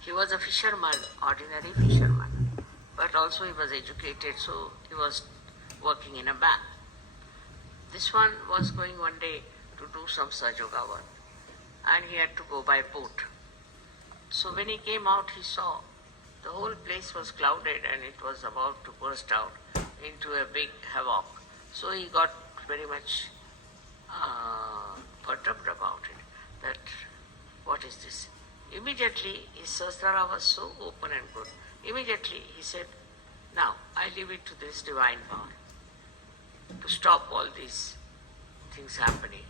He was a fisherman, ordinary fisherman, but also he was educated, so he was working in a bank. This one was going one day to do some Sahaja Yoga work, and he had to go by boat. So when he came out, he saw the whole place was clouded and it was about to burst out into a big havoc. So he got very much perturbed about it, that what is this? Immediately his Sahasrara was so open and good. Immediately he said, now I leave it to this divine power to stop all these things happening.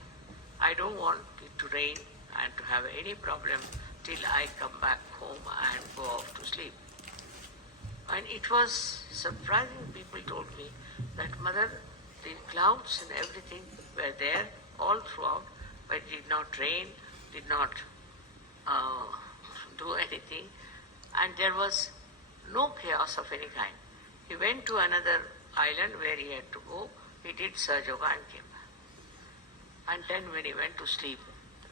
I don't want it to rain and to have any problem till I come back home and go off to sleep. And it was surprising. People told me that, Mother, the clouds and everything were there all throughout, but it did not rain, did not do anything, and there was no chaos of any kind. He went to another island where he had to go. He did Sahaja Yoga and came back. And then when he went to sleep,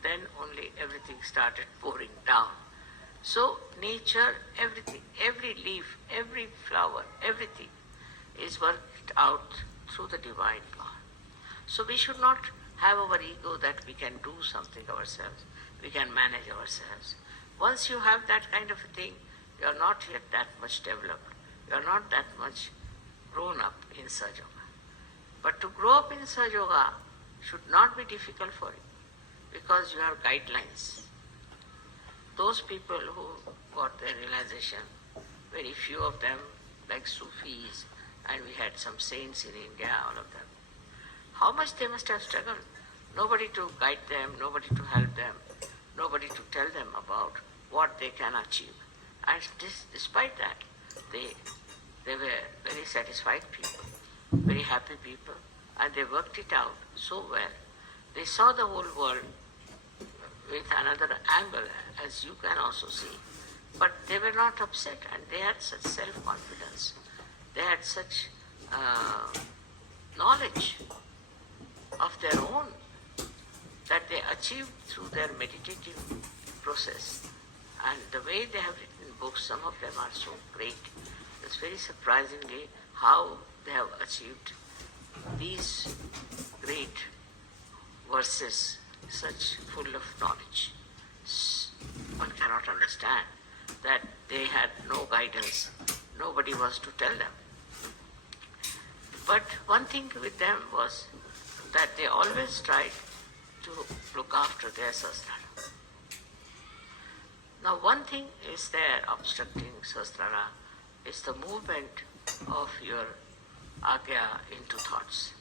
then only everything started pouring down. So nature, everything, every leaf, every flower, everything is worked out through the divine power. So we should not have our ego that we can do something ourselves, we can manage ourselves. Once you have that kind of a thing, you are not yet that much developed. You are not that much grown up in Sahaja Yoga. But to grow up in Sahaja Yoga should not be difficult for you, because you have guidelines. Those people who got their realization, very few of them, like Sufis, and we had some saints in India, all of them. How much they must have struggled. Nobody to guide them, nobody to help them, nobody to tell them about what they can achieve. And despite that, they were very satisfied people, very happy people, and they worked it out so well. They saw the whole world with another angle, as you can also see. But they were not upset, and they had such self-confidence. They had such knowledge of their own that they achieved through their meditative process. And the way they have written books, some of them are so great. It's very surprisingly how they have achieved these great verses, such full of knowledge. One cannot understand that they had no guidance. Nobody was to tell them. But one thing with them was that they always tried to look after their Sahasrara. Now one thing is there obstructing Sahasrara is the movement of your Agya into thoughts.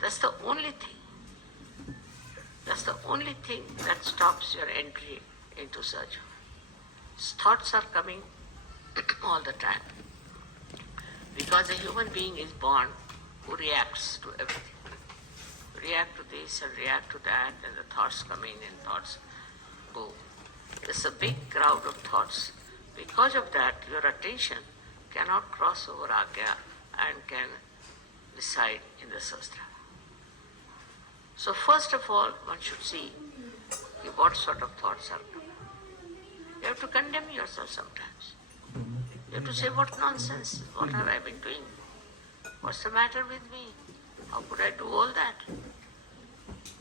That's the only thing. That's the only thing that stops your entry into Sahaja. Thoughts are coming all the time. Because a human being is born who reacts to everything. React to this and react to that, and the thoughts come in and thoughts go. There's a big crowd of thoughts. Because of that, your attention cannot cross over Agya and can reside in the Sahasrara. So first of all, one should see what sort of thoughts are coming. You have to condemn yourself sometimes. You have to say, what nonsense, what have I been doing? What's the matter with me? How could I do all that?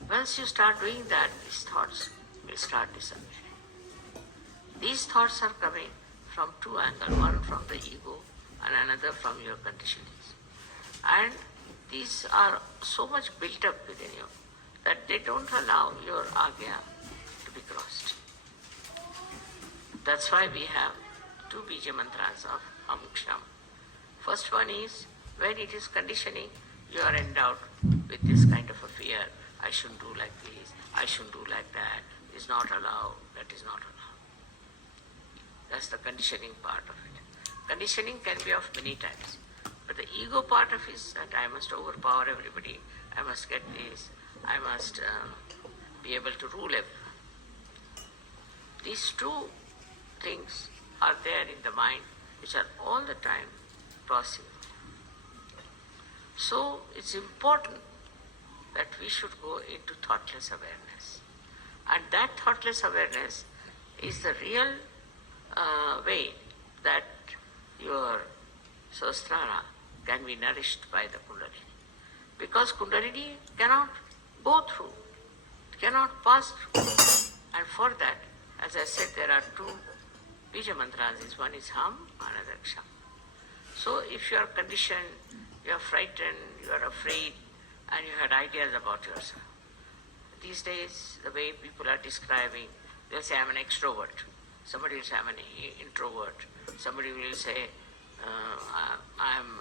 Once you start doing that, these thoughts will start disappearing. These thoughts are coming from two angles, one from the ego and another from your conditionings. And these are so much built up within you that they don't allow your Agya to be crossed. That's why we have two bija mantras of Amuksham. First one is, when it is conditioning, you are endowed with this kind of a fear. I shouldn't do like this, I shouldn't do like that, is not allowed, that is not allowed. That's the conditioning part of it. Conditioning can be of many types. But the ego part of it is that I must overpower everybody, I must get this, I must be able to rule everyone. These two things are there in the mind, which are all the time crossing. So it's important that we should go into thoughtless awareness. And that thoughtless awareness is the real way that your Sahasrara can be nourished by the Kundalini. Because Kundalini cannot go through, cannot pass through. And for that, as I said, there are two Bija mantras. One is Ham, another Ksham. So if you are conditioned, you are frightened, you are afraid, and you had ideas about yourself. These days, the way people are describing, they'll say, I'm an extrovert. Somebody will say, I'm an introvert. Somebody will say, I'm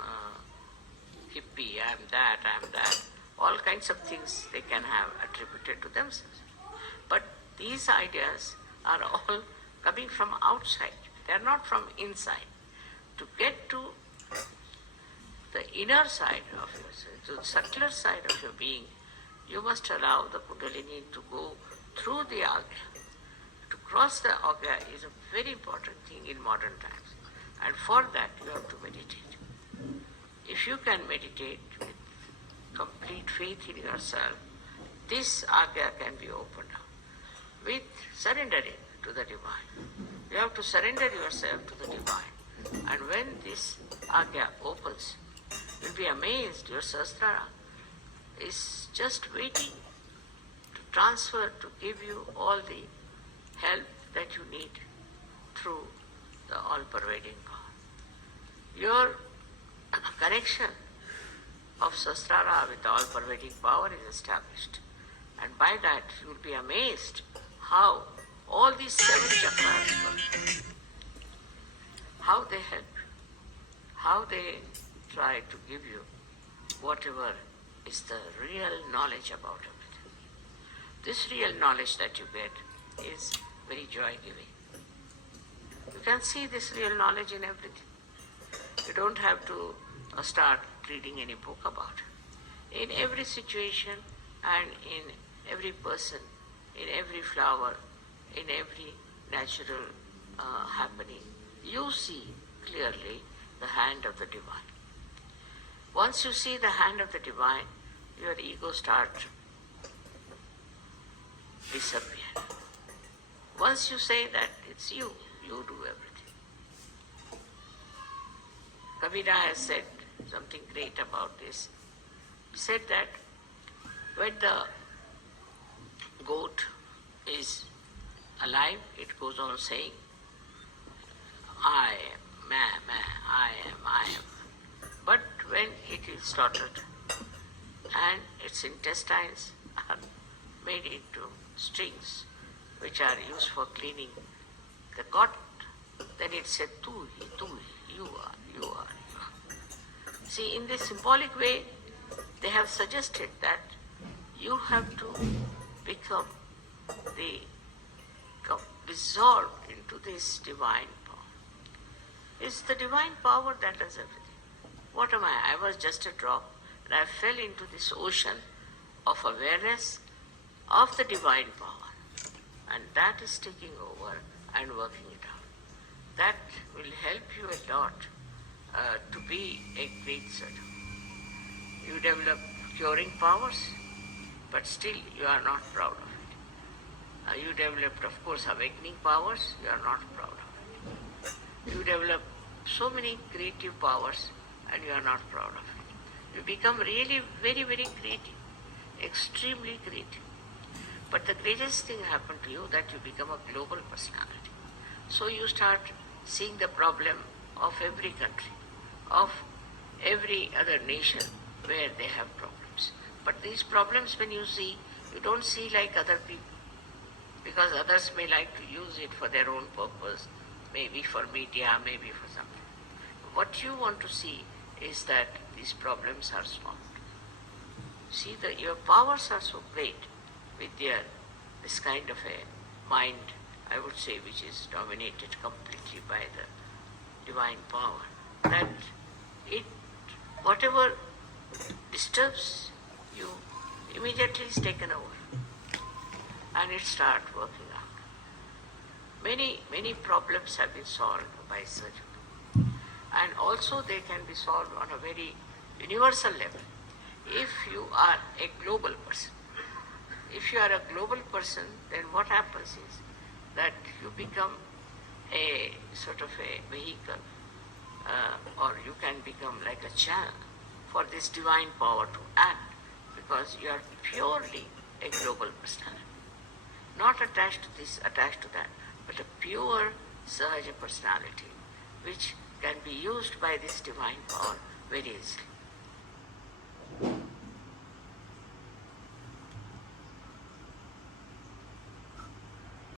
hippie, I'm that. All kinds of things they can have attributed to themselves. But these ideas are all coming from outside. They are not from inside. To get to the inner side of yourself, to the subtler side of your being, you must allow the Kundalini to go through the Agya. To cross the Agya is a very important thing in modern times. And for that you have to meditate. If you can meditate with complete faith in yourself, this Agya can be opened up with surrendering to the Divine. You have to surrender yourself to the Divine. And when this Agya opens, you'll be amazed. Your Sahasrara is just waiting to transfer, to give you all the help that you need through the all-pervading power. Your connection of Sahasrara with the all-pervading power is established. And by that you will be amazed how all these 7 chakras work, how they help you, how they try to give you whatever is the real knowledge about everything. This real knowledge that you get is very joy-giving. You can see this real knowledge in everything. You don't have to start reading any book about it. In every situation and in every person, in every flower, in every natural happening, you see clearly the hand of the Divine. Once you see the hand of the Divine, your ego starts disappearing. Once you say that it's you do everything. Kabira has said something great about this. He said that when the goat is alive, it goes on saying, I am, I am. But when it is slaughtered and its intestines are made into strings which are used for cleaning the cot, then it said, tu hi, you are. See, in this symbolic way, they have suggested that you have to become dissolved into this divine power. It's the divine power that does everything. What am I? I was just a drop, and I fell into this ocean of awareness of the divine power. And that is taking over and working it out. That will help you a lot to be a great sadhu. You develop curing powers, but still you are not proud of it. You developed, of course, awakening powers, you are not proud of it. You develop so many creative powers and you are not proud of it. You become really very, very creative, extremely creative. But the greatest thing happened to you that you become a global personality. So you start seeing the problem of every country, of every other nation where they have problems. But these problems when you see, you don't see like other people, because others may like to use it for their own purpose, maybe for media, maybe for something. What you want to see is that these problems are solved. See, your powers are so great with this kind of a mind, I would say, which is dominated completely by the divine power, that whatever disturbs you immediately is taken over and it starts working out. Many problems have been solved by surgery, and also they can be solved on a very universal level. If you are a global person, then what happens is that you become a sort of a vehicle, or you can become like a channel for this divine power to act, because you are purely a global personality. Not attached to this, attached to that, but a pure Sahaja personality which can be used by this divine power very easily.